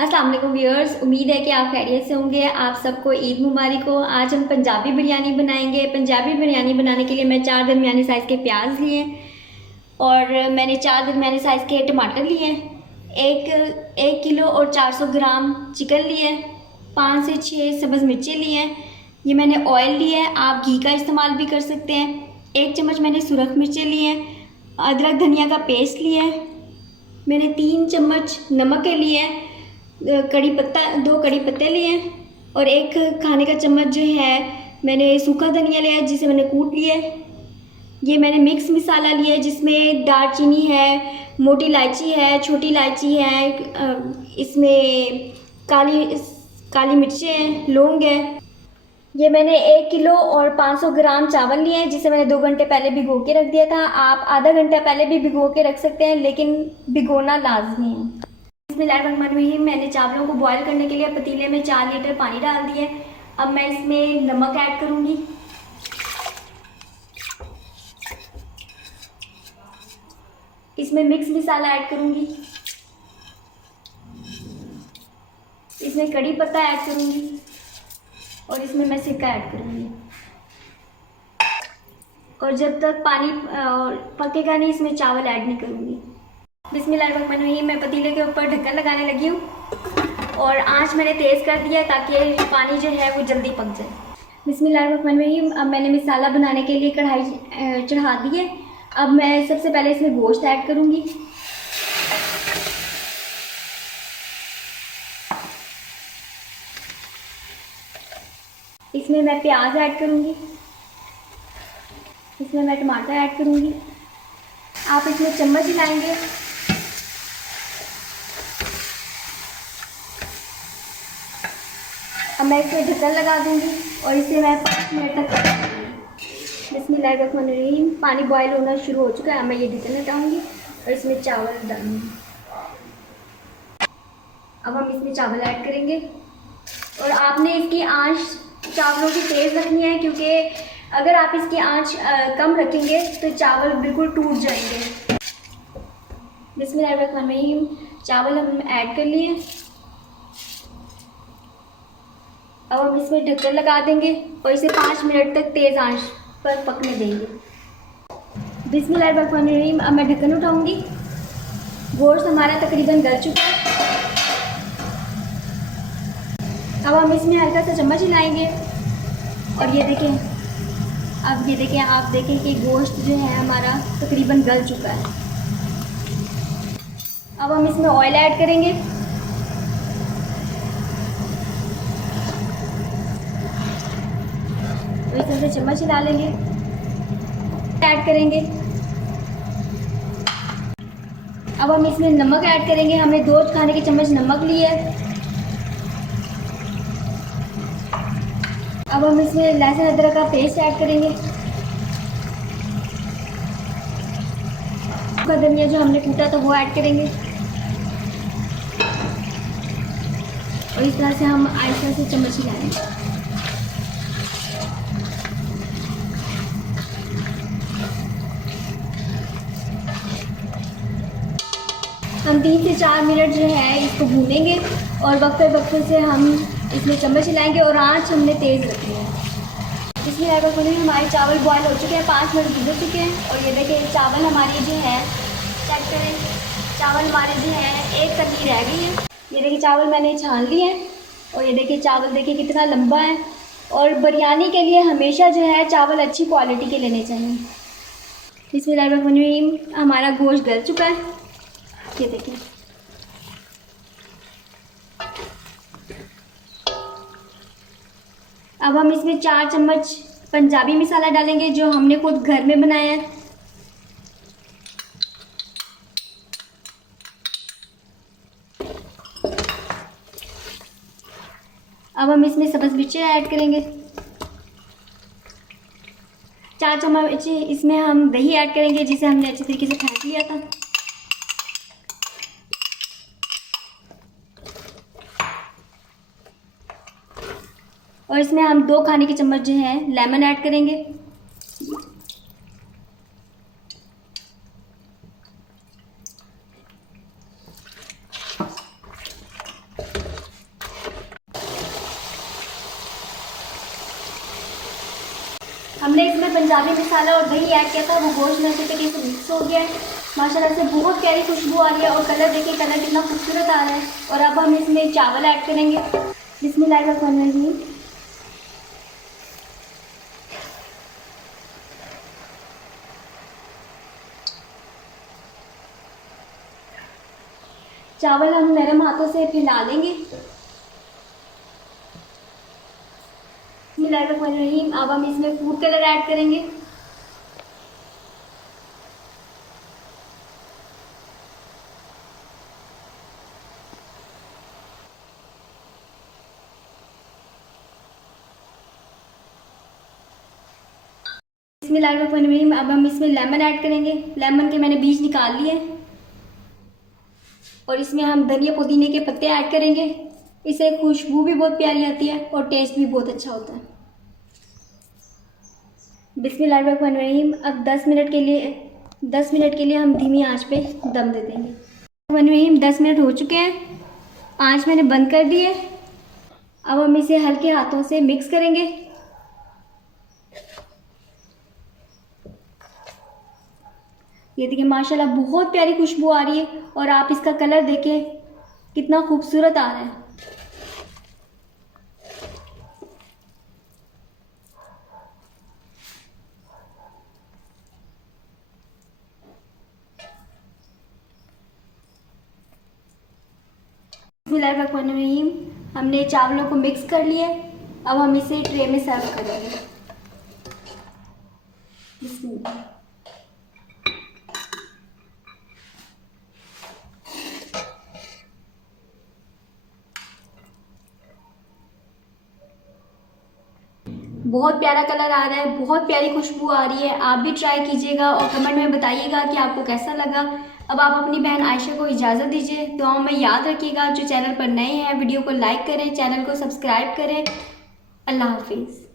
अस्सलाम वालेकुम व्यूअर्स, उम्मीद है कि आप खैरियत से होंगे। आप सबको ईद मुबारक हो। आज हम पंजाबी बिरयानी बनाएंगे। पंजाबी बिरयानी बनाने के लिए मैं 4 दरमियानी साइज़ के प्याज लिए और मैंने 4 दरमियानी साइज़ के टमाटर लिए, एक किलो और 400 ग्राम चिकन लिए, 5 से 6 सब्ज़ मिर्चें लिए। ये मैंने ऑयल लिया है, आप घी का इस्तेमाल भी कर सकते हैं। 1 चम्मच मैंने सुरख मिर्चें लिए, अदरक धनिया का पेस्ट लिया है। मैंने 3 चम्मच नमक के लिए, कड़ी पत्ता 2 कड़ी पत्ते लिए और 1 खाने का चम्मच जो है मैंने सूखा धनिया लिया है जिसे मैंने कूट लिया है। ये मैंने मिक्स मसाला लिया है जिसमें दालचीनी है, मोटी इलायची है, छोटी इलायची है, इसमें काली मिर्चें हैं, लौंग है। ये मैंने 1 किलो और 500 ग्राम चावल लिए हैं जिसे मैंने 2 घंटे पहले भिगो के रख दिया था। आप आधा घंटा पहले भी भिगो के रख सकते हैं, लेकिन भिगोना लाजमी है। बिस्मिल्लाहिर्रहमानिर्रहीम। मैंने चावलों को बॉईल करने के लिए पतीले में 4 लीटर पानी डाल दिए। अब मैं इसमें नमक ऐड करूंगी, इसमें मिक्स मसाला ऐड करूंगी, इसमें कड़ी पत्ता ऐड करूंगी और इसमें मैं सिरका ऐड करूंगी। और जब तक पानी पकेगा नहीं इसमें चावल ऐड नहीं करूंगी। बिस्मिल्लाहिर्रहमानिर्रहीम। मैं पतीले के ऊपर ढक्कन लगाने लगी हूँ और आंच मैंने तेज़ कर दिया ताकि पानी जो है वो जल्दी पक जाए। बिस्मिल्लाहिर्रहमानिर्रहीम। अब मैंने मसाला बनाने के लिए कढ़ाई चढ़ा दी है। अब मैं सबसे पहले इसमें गोश्त ऐड करूँगी। इसमें मैं प्याज ऐड करूँगी, इसमें मैं टमाटर ऐड करूँगी। आप इसमें चम्मच हिलाएंगे। अब मैं इसमें ढक्कन लगा दूँगी और इसे मैं 5 मिनट तक पकाऊंगी। बिस्मिल्लाहिर्रहमानिर्रहीम। पानी बॉयल होना शुरू हो चुका है। अब मैं ये ढक्कन हटाऊँगी और इसमें चावल डालूँगी। अब हम इसमें चावल ऐड करेंगे और आपने इसकी आंच चावलों की तेज़ रखनी है, क्योंकि अगर आप इसकी आंच कम रखेंगे तो चावल बिल्कुल टूट जाएंगे। बिस्मिल्लाहिर्रहमानिर्रहीम। चावल हम ऐड कर लिए। अब हम इसमें ढक्कन लगा देंगे और इसे 5 मिनट तक तेज़ आंच पर पकने देंगे। बिस्मिल्लाहिर्रहमानिर्रहीम। अब मैं ढक्कन उठाऊंगी। गोश्त हमारा तकरीबन गल चुका है। अब हम इसमें हल्का सा चम्मच हिलाएंगे और ये देखें, अब ये देखें, आप देखें कि गोश्त जो है हमारा तकरीबन गल चुका है। अब हम इसमें ऑयल ऐड करेंगे। तो इस तरह से चम्मच हिला लेंगे, ऐड करेंगे। अब हम इसमें नमक ऐड करेंगे। हमने 2 खाने के चम्मच नमक लिए है। अब हम इसमें लहसुन अदरक का पेस्ट ऐड करेंगे। धनिया जो हमने कूटा था वो ऐड करेंगे और इस तरह से हम आहिस्ता से चम्मच हिलाएंगे। हम 3 से 4 मिनट जो है इसको भूनेंगे और वक्फे से हम इसमें चम्मच हिलाएंगे और आंच हमने तेज़ रखनी है। इसमें हमारे चावल बॉयल हो चुके हैं, 5 मिनट गुजर चुके हैं और ये देखिए चावल हमारी जो है, चेक करें, चावल हमारे जो है 1 कली रह गई है। ये देखिए चावल मैंने छान लिए हैं और ये देखिए चावल देखिए कितना लंबा है। और बिरयानी के लिए हमेशा जो है चावल अच्छी क्वालिटी के लेने चाहिए। बिस्मिल्लाहिर्रहमानिर्रहीम। हमारा गोश्त गल चुका है, ये देखिए। अब हम इसमें 4 चम्मच पंजाबी मसाला डालेंगे जो हमने खुद घर में बनाया है। अब हम इसमें सब्ज़ मिर्चें ऐड करेंगे। 4 चम्मच इसमें हम दही ऐड करेंगे जिसे हमने अच्छे तरीके से फेंट लिया था। और इसमें हम 2 खाने के चम्मच जो है लेमन ऐड करेंगे। हमने इसमें पंजाबी मसाला और दही ऐड किया था, वो गोश्त में अच्छे तरीके से मिक्स हो गया है। माशाल्लाह से बहुत प्यारी खुशबू आ रही है और कलर देखिए, कलर कितना खूबसूरत आ रहा है। और अब हम इसमें चावल ऐड करेंगे। बिस्मिल्लाहिर्रहमानिर्रहीम। चावल हम नरम हाथों से फैला लेंगे। बिस्मिल्लाहिर्रहमानिर्रहीम। अब हम इसमें फूड कलर ऐड करेंगे। बिस्मिल्लाहिर्रहमानिर्रहीम। अब हम इसमें लेमन ऐड करेंगे। लेमन के मैंने बीज निकाल लिए और इसमें हम धनिया पुदीने के पत्ते ऐड करेंगे। इससे खुशबू भी बहुत प्यारी आती है और टेस्ट भी बहुत अच्छा होता है। बिस्मिल्लाहिर्रहमानिर्रहीम। अब 10 मिनट के लिए हम धीमी आंच पे दम दे देंगे। बिस्मिल्लाहिर्रहमानिर्रहीम। 10 मिनट हो चुके हैं, आंच मैंने बंद कर दी है। अब हम इसे हल्के हाथों से मिक्स करेंगे। ये देखिए माशाल्लाह बहुत प्यारी खुशबू आ रही है और आप इसका कलर देखें कितना खूबसूरत आ रहा है। बिस्मिल्लाहिर्रहमानिर्रहीम। हमने चावलों को मिक्स कर लिया है। अब हम इसे ट्रे में सर्व करेंगे। बिस्मिल्लाह। बहुत प्यारा कलर आ रहा है, बहुत प्यारी खुशबू आ रही है। आप भी ट्राई कीजिएगा और कमेंट में बताइएगा कि आपको कैसा लगा। अब आप अपनी बहन आयशा को इजाज़त दीजिए। दुआओं में याद रखिएगा। जो चैनल पर नए हैं वीडियो को लाइक करें, चैनल को सब्सक्राइब करें। अल्लाह हाफिज़।